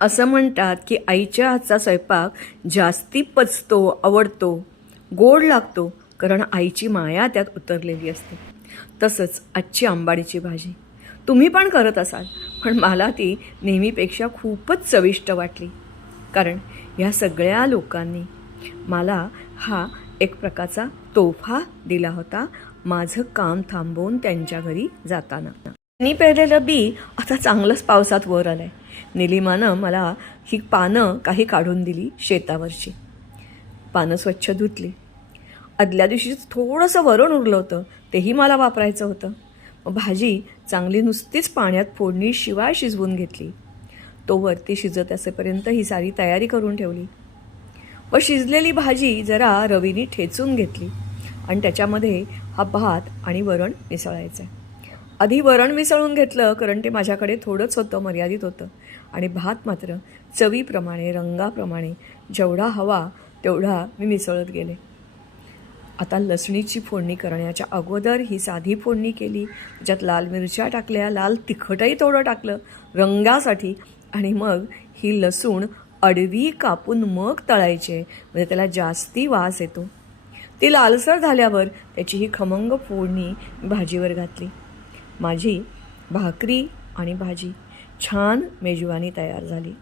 असं म्हणतात की आईच्या हातचा स्वयंपाक जास्ती पचतो, आवडतो, गोड लागतो, कारण आईची माया त्यात उतरलेली असते. तसंच आजची आंबाडीची भाजी तुम्ही पण करत असाल, पण मला ती नेहमीपेक्षा खूपच चविष्ट वाटली. कारण ह्या सगळ्या लोकांनी मला हा एक प्रकारचा तोहफा दिला होता माझं काम थांबवून त्यांच्या घरी जाताना. मी पेरलेलं बी आता चांगलंच पावसात वर आलं आहे. निलिमानं मला ही पानं काही काढून दिली शेतावरची. पानं स्वच्छ धुतली. आदल्या दिवशी थोडंसं वरण उरलं होतं, तेही मला वापरायचं होतं. मग भाजी चांगली नुसतीच पाण्यात फोडणीशिवाय शिजवून घेतली. तो वरती शिजत असेपर्यंत ही सारी तयारी करून ठेवली. व शिजलेली भाजी जरा रवीने ठेचून घेतली आणि त्याच्यामध्ये हा भात आणि वरण मिसळायचं आहे. आधी वरण मिसळून घेतलं, कारण ते माझ्याकडे थोडंच होतं, मर्यादित होतं. आणि भात मात्र चवीप्रमाणे, रंगाप्रमाणे जेवढा हवा तेवढा मी मिसळत गेले. आता लसणीची फोडणी करण्याच्या अगोदर ही साधी फोडणी केली. त्याच्यात लाल मिरच्या टाकल्या, लाल तिखटही थोडं टाकलं रंगासाठी. आणि मग ही लसूण आडवी कापून मग तळायचे, म्हणजे त्याला जास्ती वास येतो. ती लालसर झाल्यावर त्याची ही खमंग फोडणी भाजीवर घातली. माझी भाकरी आणि भाजी छान मेजवानी तयार झाली.